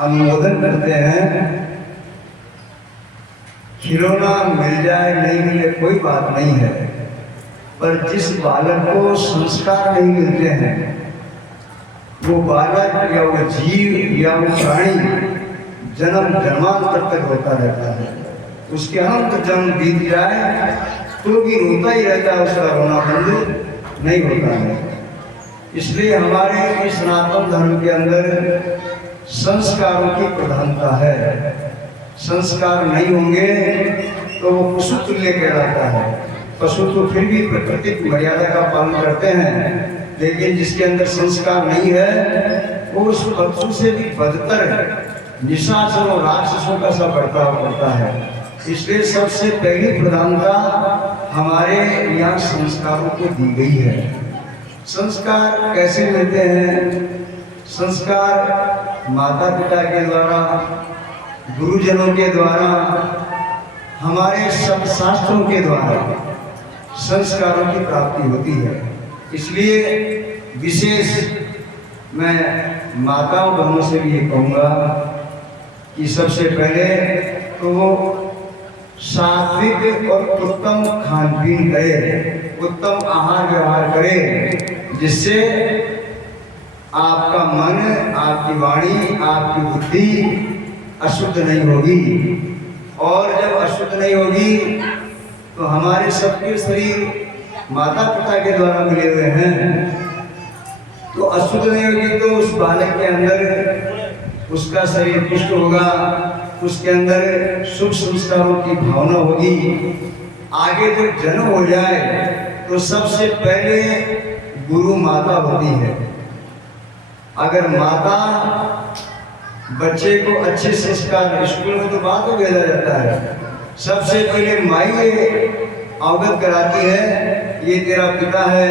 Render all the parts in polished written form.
अनुमोदन करते हैं। खिलौना मिल जाए नहीं मिले कोई बात नहीं है, पर जिस बालक को संस्कार नहीं मिलते हैं, वो बालक या वो जीव या वो प्राणी जन्म जन्मांतर तक होता रहता है। उसके अनंत जन्म बीत जाए तो भी रोता ही रहता है, उसका रोना बंद नहीं होता है। इसलिए हमारे इस सनातन धर्म के अंदर संस्कारों की प्रधानता है। संस्कार नहीं होंगे तो वो पशु तुल्य कहलाता है। पशु तो फिर भी प्राकृतिक मर्यादा का पालन करते हैं, लेकिन जिसके अंदर संस्कार नहीं है वो उस पशु से भी बदतर निशाचर और राक्षसों का सब बर्ताव करता है। इसलिए सबसे पहली प्रधानता हमारे यहाँ संस्कारों को दी गई है। संस्कार कैसे मिलते हैं? संस्कार माता पिता के द्वारा, गुरुजनों के द्वारा, हमारे सब शास्त्रों के द्वारा संस्कारों की प्राप्ति होती है। इसलिए विशेष मैं माताओं बहनों से भी ये कहूँगा कि सबसे पहले तो वो सात्विक और उत्तम खान पीन करे, उत्तम आहार व्यवहार करे, जिससे आपका मन, आपकी वाणी, आपकी बुद्धि अशुद्ध नहीं होगी। और जब अशुद्ध नहीं होगी तो हमारे सबके शरीर माता पिता के द्वारा मिले हुए हैं, तो अशुद्ध नहीं होगी तो उस बालक के अंदर उसका शरीर पुष्ट होगा, उसके अंदर शुभ संस्कारों की भावना होगी। आगे जब जन्म हो जाए तो सबसे पहले गुरु माता होती है। अगर माता बच्चे को अच्छे संस्कार, स्कूल में तो बात को भेजा जाता है, सबसे पहले माई अवगत कराती है, ये तेरा पिता है,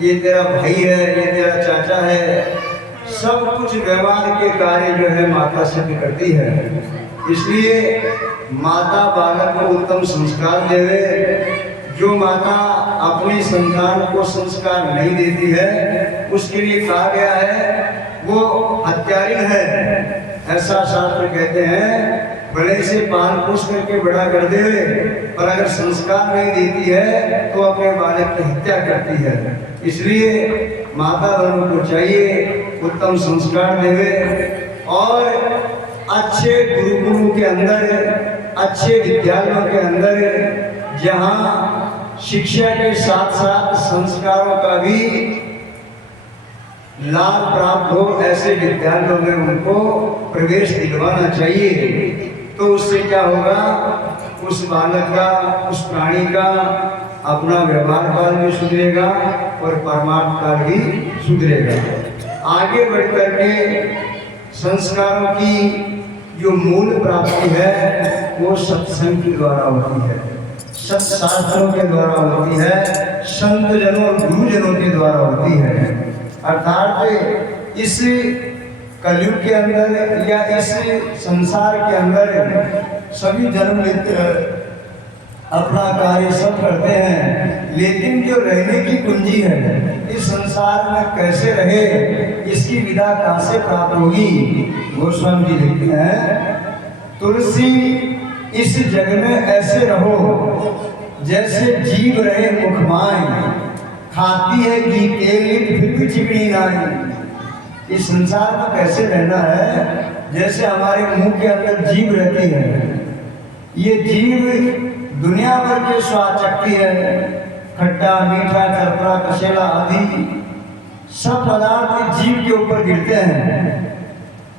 ये तेरा भाई है, ये तेरा चाचा है। सब कुछ व्यवहार के कार्य जो है माता सिद्ध करती है। इसलिए माता बालक को उत्तम संस्कार देवे। जो माता अपनी संतान को संस्कार नहीं देती है उसके लिए कहा गया है वो हत्यारिन है। ऐसा शास्त्र कहते हैं, बड़े से पाल पोष करके बड़ा कर दे, पर अगर संस्कार नहीं देती है तो अपने बालक की हत्या करती है। इसलिए माता बहनों को चाहिए उत्तम संस्कार देवे और अच्छे गुरुकुलों के अंदर, अच्छे विद्यालयों के अंदर जहाँ शिक्षा के साथ साथ संस्कारों का भी लाभ प्राप्त हो, ऐसे विद्यालयों में उनको प्रवेश दिलवाना चाहिए। तो उससे क्या होगा, उस बालक का, उस प्राणी का अपना व्यवहार काल भी सुधरेगा और परमार्थ काल भी सुधरेगा। आगे बढ़ करके संस्कारों की जो मूल प्राप्ति है वो सत्संग के द्वारा होती है, सत्शास्त्रों के द्वारा होती है, संत जनों और गुरुजनों के द्वारा होती है। अर्थात इस कलयुग के अंदर या इस संसार के अंदर सभी जन्म लेते हैं, अपना कार्य सब करते हैं, लेकिन जो रहने की कुंजी है इस संसार में कैसे रहे, इसकी विधा कहाँ से प्राप्त होगी। गोस्वामी जी लिखते हैं, तुलसी इस जग में ऐसे रहो जैसे जीव रहे मुखमाय, खाती है घी तेल फिर भी चिकनी नाई। इस संसार में कैसे रहना है, जैसे हमारे मुंह के अंदर जीव रहती है। ये जीव दुनिया भर के स्वाद चखती है, खट्टा मीठा चरपरा कसेला आदि सब पदार्थ जीव के ऊपर गिरते हैं,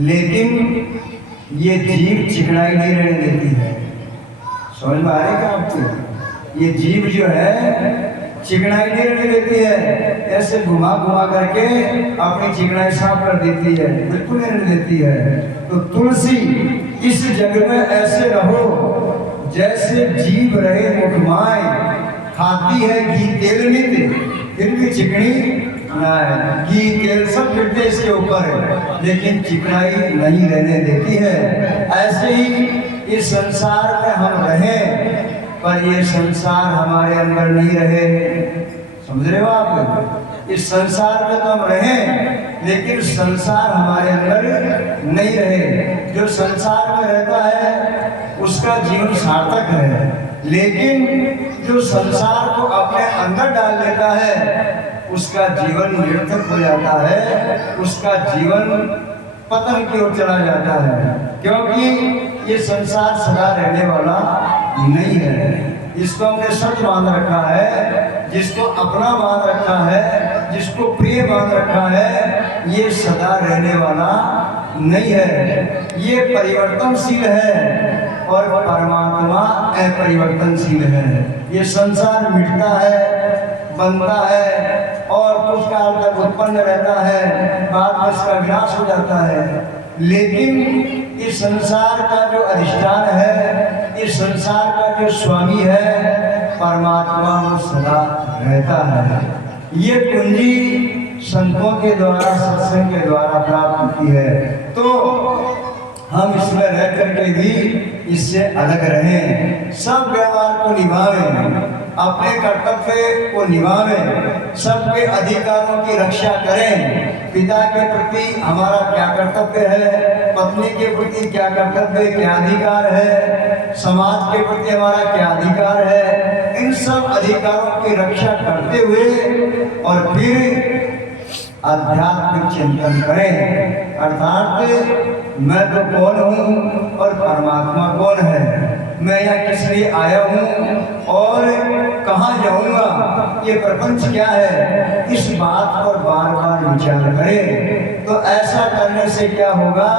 लेकिन ये जीव चिकनाई नहीं रहने देती है। समझ में आएगा आपको? ये जीव जो है चिकनाई नहीं रहने देती है, ऐसे घुमा घुमा करके अपनी चिकनाई साफ कर देती है, बिल्कुल नहीं रहने देती है। तो तुलसी इस जग में ऐसे रहो जैसे जीव रहे मुखमाय, खाती है घी तेल नित फिर भी चिकनी ना है। घी तेल सब गिरते इसके ऊपर है, लेकिन चिकनाई नहीं रहने देती है। ऐसे ही इस संसार में हम रहें, पर ये संसार हमारे अंदर नहीं रहे। समझ रहे हो आप? इस संसार में तो हम रहें, लेकिन संसार हमारे अंदर नहीं रहे। जो संसार में रहता है उसका जीवन सार्थक है, लेकिन जो संसार को अपने अंदर डाल लेता है उसका जीवन निरर्थक हो जाता है, उसका जीवन पतन की ओर चला जाता है, क्योंकि ये संसार सदा रहने वाला नहीं है। इसको हमने सत्य मान रखा है, जिसको अपना मान रखा है, जिसको प्रिय मान रखा है, ये सदा रहने वाला नहीं है, ये परिवर्तनशील है और परमात्मा अपरिवर्तनशील है। ये संसार मिटता है, बनता है और कुछ काल तक उत्पन्न रहता है, बाद में इसका विनाश हो जाता है, लेकिन इस संसार का जो अधिष्ठान है, इस संसार का जो स्वामी है, परमात्मा वो सदा रहता है। ये कुंजी संतों के द्वारा, सत्संग के द्वारा प्राप्त होती है, तो हम इसमें रह करके भी इससे अलग रहें, सब व्यवहार को निभावें, अपने कर्तव्य को निभावें, सबके अधिकारों की रक्षा करें। पिता के प्रति हमारा क्या कर्तव्य है, पत्नी के प्रति क्या कर्तव्य, क्या अधिकार है, समाज के प्रति हमारा क्या अधिकार है, इन सब अधिकारों की रक्षा करते हुए और फिर आध्यात्मिक चिंतन करें, अर्थात मैं तो कौन हूँ और परमात्मा कौन है, मैं यहाँ किस लिए आया हूँ और कहाँ जाऊँगा, ये प्रपंच क्या है, इस बात पर बार बार विचार करें। तो ऐसा करने से क्या होगा,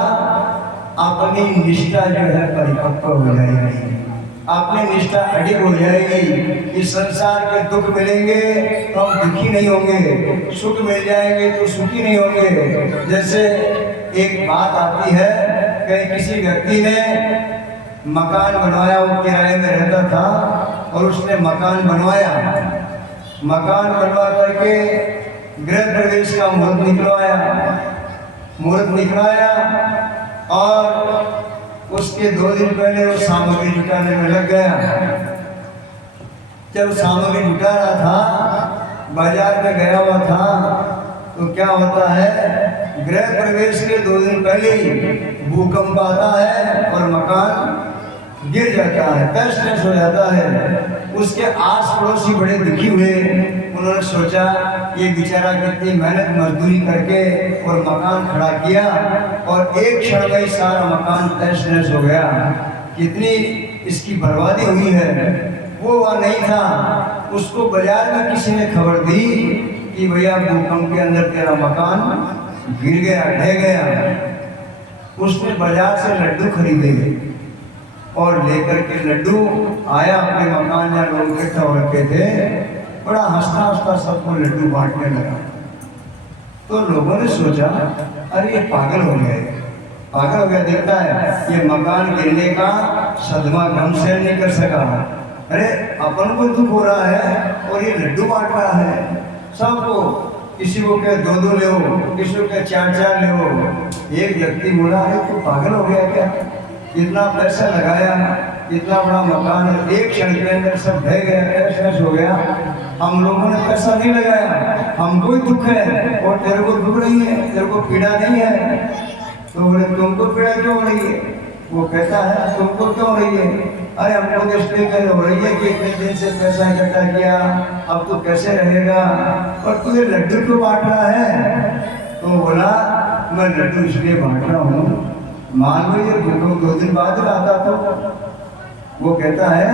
अपनी निष्ठा जो है परिपक्व हो जाएगी, अपनी निष्ठा अडिग हो जाएगी। इस संसार के दुख मिलेंगे तो हम दुखी नहीं होंगे, सुख मिल जाएंगे तो सुखी नहीं होंगे। जैसे एक बात आती है कि किसी व्यक्ति ने मकान बनवाया, वो किराए में रहता था और उसने मकान बनवाया, मकान बनवा करके गृह प्रवेश का मुहूर्त निकलवाया और उसके 2 दिन पहले वो सामग्री जुटाने में लग गया। जब सामग्री जुटा रहा था, बाजार में गया हुआ था, तो क्या होता है, गृह प्रवेश के 2 दिन पहले ही भूकंप आता है और मकान गिर जाता है, तहस नहस हो जाता है। उसके आस पड़ोसी बड़े दुखी हुए, उन्होंने सोचा ये बेचारा कितनी मेहनत मजदूरी करके और मकान खड़ा किया और एक क्षण में सारा मकान तहस नहस हो गया, कितनी इसकी बर्बादी हुई है। वो वहाँ नहीं था, उसको बाजार में किसी ने खबर दी कि भैया भूकंप के अंदर तेरा मकान गिर गया, ढह गया। उसने बाजार से लड्डू खरीदे और लेकर के लड्डू आया अपने मकान में, लोग इकट्ठा हो रखे थे, बड़ा हंसता हंसता सबको लड्डू बांटने लगा। तो लोगों ने सोचा अरे ये पागल हो गया, देखता है ये मकान गिरने का सदमा गम सहन नहीं कर सका, अरे अपन को दुख हो रहा है और ये लड्डू बांट रहा है सबको, किसी को कहे 2-2 ले, किसी को कहे 4-4 ले। एक व्यक्ति बोला अरे तू पागल हो गया क्या, इतना पैसा लगाया, इतना बड़ा मकान, एक क्षण के अंदर सब ढह गया, तहस हो गया। हम लोगों ने पैसा नहीं लगाया, हमको ही दुख है और तेरे को दुख नहीं है, तेरे को पीड़ा नहीं है। तो बोले तुमको पीड़ा क्यों हो रही है? वो कहता है तुमको क्यों हो रही है? अरे हमको तो इसलिए हो रही है कि इतने दिन से पैसा इकट्ठा किया, अब तो कैसे रहेगा, और तू ये लड्डू क्यों बांट रहा है? तो बोला मैं लड्डू इसलिए बांट रहा हूँ, मान लो ये भूकंप 2 दिन बाद में आता तो, वो कहता है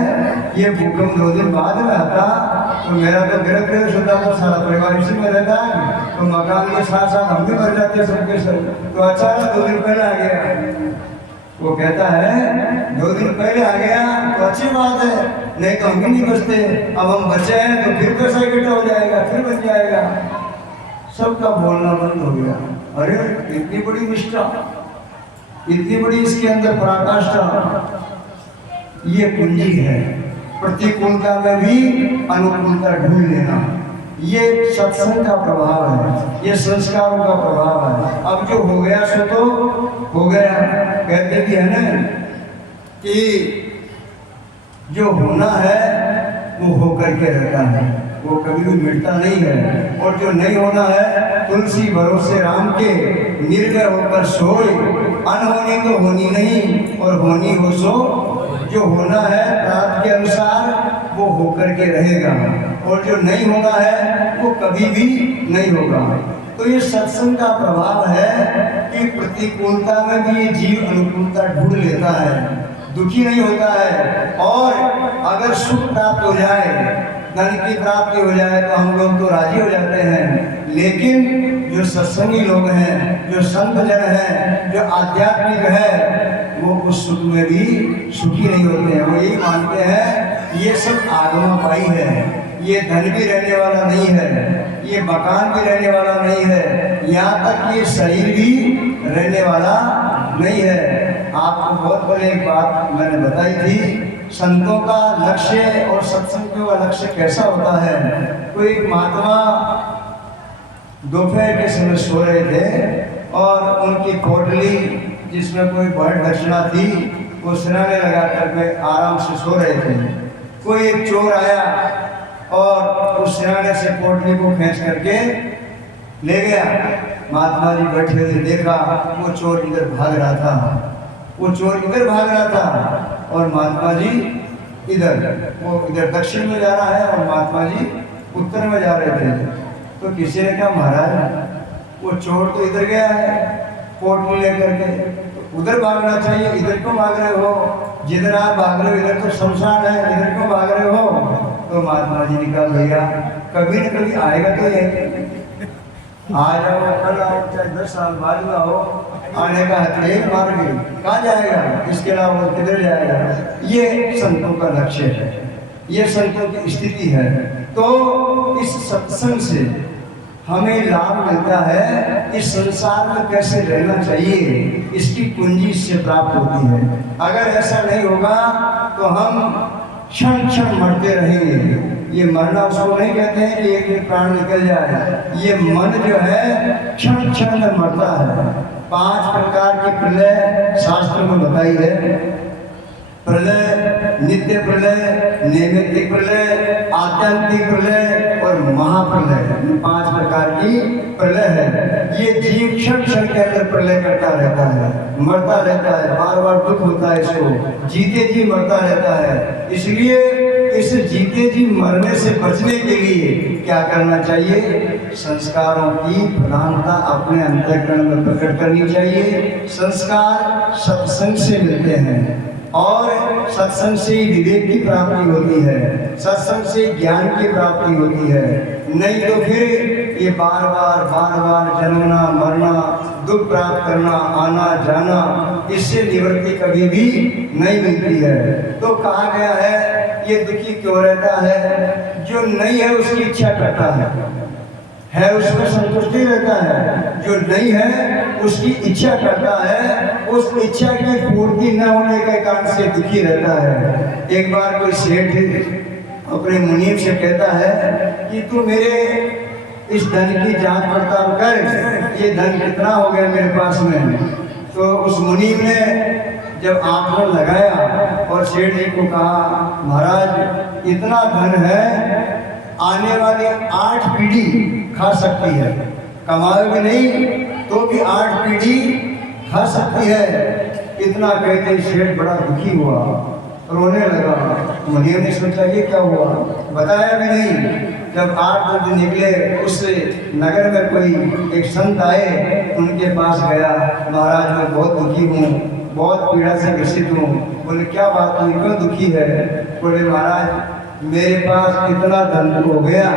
ये भूकंप 2 दिन बाद में आता तो मेरा तो गृह प्रवेश होता था, सारा परिवार इसी में रहता है, तो मकान के साथ साथ हम भी मर जाते सबके सब, तो अच्छा 2 दिन पहले आ गया। वो कहता है 2 दिन पहले आ गया तो अच्छी बात है, नहीं तो हम भी नहीं बचते, अब हम बचे हैं तो फिर पैसा इकट्ठा हो जाएगा, फिर बच जाएगा। सबका बोलना बंद हो गया। अरे इतनी बड़ी निष्ठा, इतनी बड़ी इसके अंदर पराकाष्ठा, ये पूंजी है। प्रतिकूलता में भी अनुकूलता ढूंढ लेना, ये सत्संग का प्रभाव है, ये संस्कारों का प्रभाव है। अब जो हो गया सो तो हो गया, कहते भी है ना कि जो होना है वो होकर के रहता है, वो कभी भी मिटता नहीं है। और जो नहीं होना है, तुलसी भरोसे राम के, निर्भय होकर सोए, अनहोनी तो होनी नहीं और होनी हो सो। जो होना है प्राप्त के अनुसार वो होकर के रहेगा, और जो नहीं होना है वो कभी भी नहीं होगा। तो ये सत्संग का प्रभाव है कि प्रतिकूलता में भी ये जीव अनुकूलता ढूंढ लेता है, दुखी नहीं होता है। और अगर सुख प्राप्त हो जाए, धन की प्राप्ति हो जाए तो हम लोग तो राजी हो जाते हैं, लेकिन जो सत्संगी लोग हैं, जो संत जन हैं, जो आध्यात्मिक है, वो उस सुख में भी सुखी नहीं होते हैं। वो यही मानते हैं ये सब आगमनपाई है, ये धन भी रहने वाला नहीं है, ये मकान भी रहने वाला नहीं है, यहाँ तक ये शरीर भी रहने वाला नहीं है। आपको बहुत बड़ी एक बात मैंने बताई थी, संतों का लक्ष्य और सत्संग का लक्ष्य कैसा होता है। कोई महात्मा दोपहर के समय सो रहे थे और उनकी पोटली जिसमें कोई बड़ दक्षिणा थी वो सिराने लगा करके आराम से सो रहे थे। कोई एक चोर आया और उस सिराने से पोटली को खींच करके ले गया। महात्मा जी बैठे हुए देखा, वो चोर इधर भाग रहा था, वो चोर इधर भाग रहा था और महात्मा जी इधर, वो इधर दक्षिण में जा रहा है और महात्मा जी उत्तर में जा रहे थे। तो किसी ने कहा महाराज वो चोर तो इधर गया है पोटली लेकर के, तो उधर भागना चाहिए, इधर क्यों भाग रहे हो? जिधर आप भाग रहे हो इधर तो शमशान है, इधर क्यों भाग रहे हो? तो महात्मा जी ने कहा भैया कभी न कभी आएगा तो ये, आ जाओ कल आओ चाहे 10 साल बाद आओ, आने का एक मार्ग कहाँ जाएगा, इसके अलावा किधर जाएगा? ये संतों का लक्ष्य है, ये संतों की स्थिति है। तो इस सत्संग से हमें लाभ मिलता है, इस संसार में कैसे रहना चाहिए इसकी कुंजी इससे प्राप्त होती है। अगर ऐसा नहीं होगा तो हम क्षण क्षण मरते रहेंगे। ये मरना उसको नहीं कहते हैं कि एक दिन प्राण निकल जाए, ये मन जो है क्षण क्षण में मरता है। 5 प्रकार की प्रलय शास्त्र में बताई है, प्रलय, नित्य प्रलय, नैमित्तिक प्रलय, आत्यंतिक प्रलय और महाप्रलय। 5 प्रकार की प्रलय है। ये जीव क्षण क्षण के अंदर प्रलय करता रहता है, मरता रहता है, बार बार दुख होता है इसको, जीते जी मरता रहता है। इसलिए इस जीते जी मरने से बचने के लिए क्या करना चाहिए? संस्कारों की प्रधानता अपने अंतःकरण में प्रकट करनी चाहिए। संस्कार सत्संग से मिलते हैं और सत्संग से विवेक की प्राप्ति होती है, सत्संग से ज्ञान की प्राप्ति होती है। नहीं तो फिर ये बार बार जन्मना मरना, दुख प्राप्त करना, आना जाना, इससे निवृत्ति कभी भी नहीं मिलती है। तो कहा गया है ये दुखी क्यों रहता है? जो नहीं है उसकी इच्छा करता है उसमें संतुष्टि रहता है, जो नहीं है उसकी इच्छा करता है, उस इच्छा की पूर्ति न होने के कारण से दुखी रहता है। एक बार कोई सेठ अपने मुनीम से कहता है कि तू मेरे इस धन की जांच पड़ताल कर, ये धन कितना हो गया मेरे पास में। तो उस मुनीम ने जब आंख में लगाया और सेठ जी को कहा महाराज इतना धन है आने वाली 8 पीढ़ी खा सकती है, कमाओगे नहीं तो भी 8 पीढ़ी खा सकती है। इतना कहते सेठ बड़ा दुखी हुआ, रोने लगा। मुनीम ने सोचा ये क्या हुआ, बताया भी नहीं। जब 8 दिन निकले उस नगर में कोई एक संत आए, उनके पास गया, महाराज मैं बहुत दुखी हूँ, बहुत पीड़ा से ग्रसित हूँ। बोले क्या बात हुई, क्यों दुखी है? बोले महाराज मेरे पास इतना धन हो गया,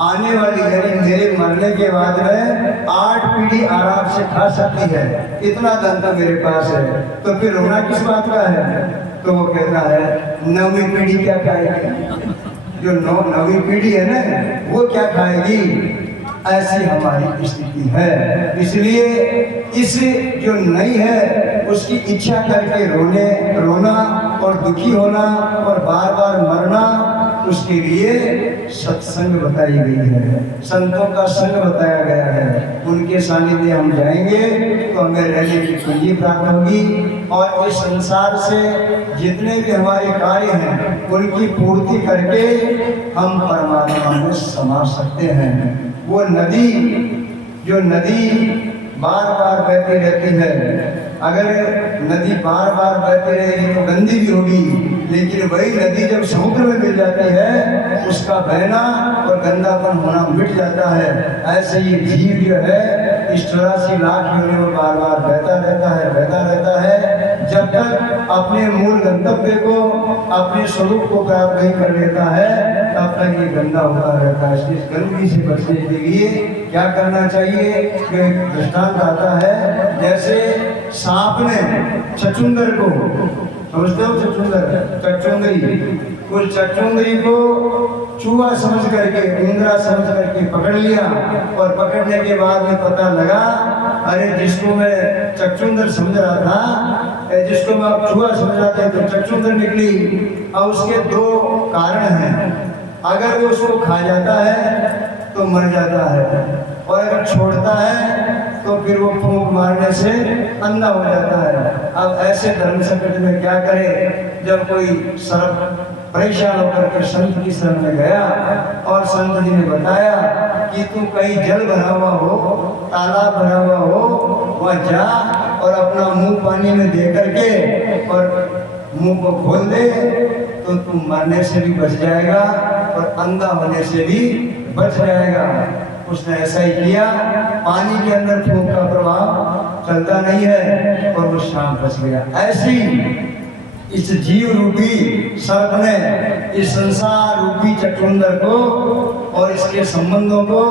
आने वाली यानी मेरे मरने के बाद में 8 पीढ़ी आराम से खा सकती है, इतना धन तो मेरे पास है, तो फिर रोना किस बात का है? तो वो कहता है 9वीं पीढ़ी क्या खाएगी? जो 9वीं पीढ़ी है ना वो क्या खाएगी? ऐसी हमारी स्थिति है। इसलिए इस जो नहीं है उसकी इच्छा करके रोना और दुखी होना और बार बार मरना, उसके लिए सत्संग बताई गई है, संतों का संग बताया गया है। उनके सानिध्य हम जाएंगे तो हमें रहने की पूंजी प्राप्त होगी और इस संसार से जितने भी हमारे कार्य हैं उनकी पूर्ति करके हम परमात्मा में समा सकते हैं। वो नदी, जो नदी बार बार बहती रहती है, अगर नदी बार बार बहती रहेगी तो गंदी भी होगी, लेकिन वही नदी जब समुद्र में मिल जाती है उसका बहना और गंदापन होना मिट जाता है। ऐसे ही जीव जो है इस 84 लाख योनियों में बार बार बहता रहता है, जब तक अपने मूल गंतव्य को, अपने स्वरूप को प्राप्त नहीं कर लेता है तब तक ये गंदा होता रहता है। इसलिए गंदगी से बचने के लिए क्या करना चाहिए? दृष्टांत आता है, जैसे सांप ने चचुंदर को, समझते हो चचुंदरी, उस चचुंदरी को चूहा समझ करके, इंद्रा समझ करके पकड़ लिया और पकड़ने के बाद में पता लगा अरे जिसको मैं चचुंदर समझ रहा था, जिसको मैं चूहा समझ रहा था तो चचुंदर निकली। और उसके दो कारण हैं, अगर वो उसको खा जाता है तो मर जाता है और अगर छोड़ता है तो फिर वो फूंक मारने से अंधा हो जाता है। अब ऐसे धर्म संकट में क्या करे? जब कोई सर्प परेशान होकर के संत की शरण में गया और संत जी ने बताया कि तू कहीं जल भरा हुआ हो, तालाब भरा हुआ हो, वह जा और अपना मुंह पानी में दे करके और मुंह को खोल दे तो तू मरने से भी बच जाएगा और अंधा होने से भी बच जाएगा। उसने ऐसा ही किया, पानी के अंदर फूंक का प्रभाव चलता नहीं है और वो शाम बच गया। ऐसी इस जीव रूपी सर्प ने इस संसार रूपी चटुंदर को और इसके संबंधों को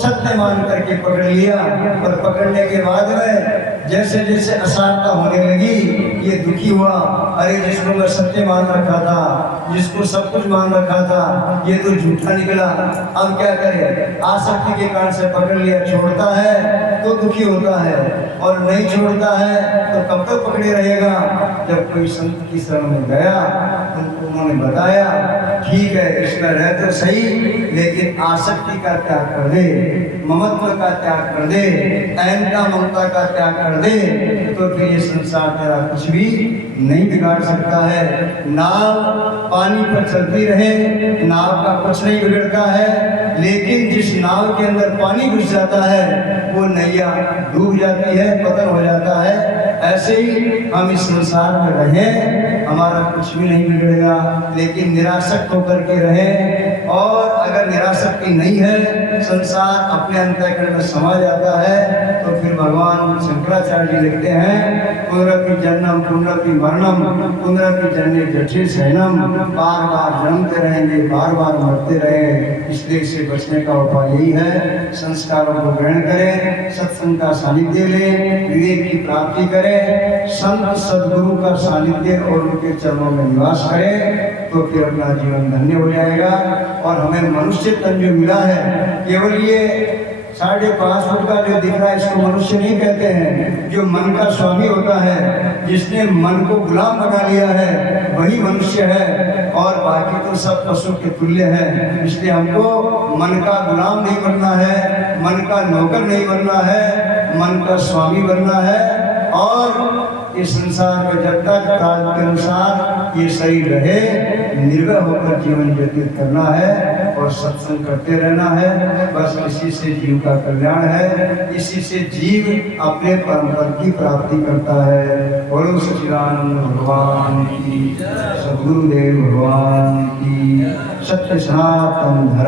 सत्य मान करके पकड़ लिया और पकड़ने के बाद में जैसे जैसे अशांतता होने लगी ये दुखी हुआ, अरे जिसको मैं सत्य मान रखा था, जिसको सब कुछ मान रखा था, ये तो झूठा निकला। अब क्या करे? आसक्ति के कारण से पकड़ लिया, छोड़ता है तो दुखी होता है और नहीं छोड़ता है तो कब तक पकड़े रहेगा? जब कोई संत की शरण में गया उन्होंने बताया ठीक है इसमें रह तो सही, लेकिन आसक्ति का त्याग कर दे, ममत्व का त्याग कर दे, अहंता ममता का त्याग कर दे, तो फिर ये संसार तेरा कुछ भी नहीं बिगाड़ सकता है। नाव पानी पर चलती रहे, नाव का कुछ नहीं बिगड़ता है, लेकिन जिस नाव के अंदर पानी घुस जाता है वो नैया डूब जाती है, पतन हो जाता है। ऐसे ही हम इस संसार में रहें, हमारा कुछ भी नहीं बिगड़ेगा, लेकिन निरासक्त होकर के रहें। और अगर निरासक्ति नहीं है, संसार अपने अंतःकरण में समा जाता है, तो फिर भगवान शंकराचार्य जी लिखते हैं पुनरपि जन्म पुनरपि मरणम पुनरपि जन्मे जठे शयनम, बार बार जन्मते रहेंगे, बार बार मरते रहे। इसलिए से बचने का उपाय यही है, संस्कारों को ग्रहण करें, सत्संग का सानिध्य लें, विवेक की प्राप्ति करें, संत सद्गुरु का सानिध्य और उनके चरणों में निवास करें, तो फिर अपना जीवन धन्य हो जाएगा। और हमें मनुष्य तन जो मिला है, केवल ये 5.5 फुट का जो दिख रहा है इसको मनुष्य नहीं कहते हैं। जो मन का स्वामी होता है, जिसने मन को गुलाम बना लिया है, वही मनुष्य है, और बाकी तो सब पशु के तुल्य है। इसलिए हमको मन का गुलाम नहीं बनना है, मन का नौकर नहीं बनना है, मन का स्वामी बनना है। और इस संसार में जब तक काल के अनुसार ये शरीर रहे, निर्भय होकर जीवन व्यतीत करना है और सत्संग करते रहना है। बस इसी से जीव का कल्याण है, इसी से जीव अपने परम पद की प्राप्ति करता है। बोलो सच्चिदानंद भगवान की, सद्गुरुदेव भगवान की, सत्य सनातन धर्म।